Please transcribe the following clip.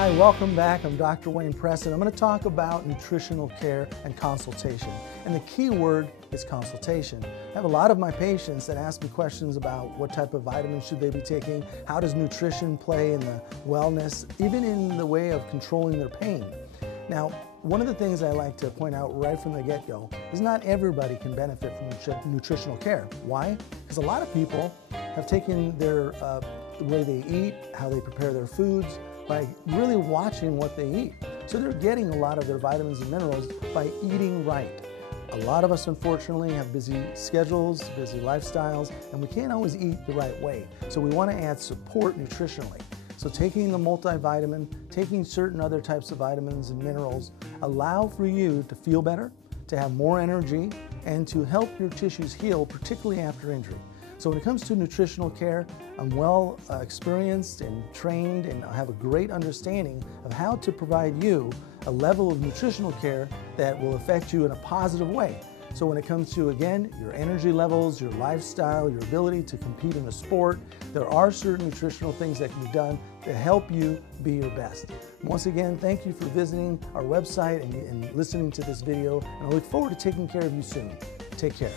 Hi, welcome back. I'm Dr. Wayne Preston. I'm going to talk about nutritional care and consultation. And the key word is consultation. I have a lot of my patients that ask me questions about what type of vitamins should they be taking, how does nutrition play in the wellness, even in the way of controlling their pain. Now, one of the things I like to point out right from the get-go is not everybody can benefit from nutritional care. Why? Because a lot of people have taken their the way they eat, how they prepare their foods, by really watching what they eat. So they're getting a lot of their vitamins and minerals by eating right. A lot of us, unfortunately, have busy schedules, busy lifestyles, and we can't always eat the right way. So we want to add support nutritionally. So taking the multivitamin, taking certain other types of vitamins and minerals allow for you to feel better, to have more energy, and to help your tissues heal, particularly after injury. So when it comes to nutritional care, I'm well experienced and trained, and I have a great understanding of how to provide you a level of nutritional care that will affect you in a positive way. So when it comes to, again, your energy levels, your lifestyle, your ability to compete in a sport, there are certain nutritional things that can be done to help you be your best. Once again, thank you for visiting our website and listening to this video, and I look forward to taking care of you soon. Take care.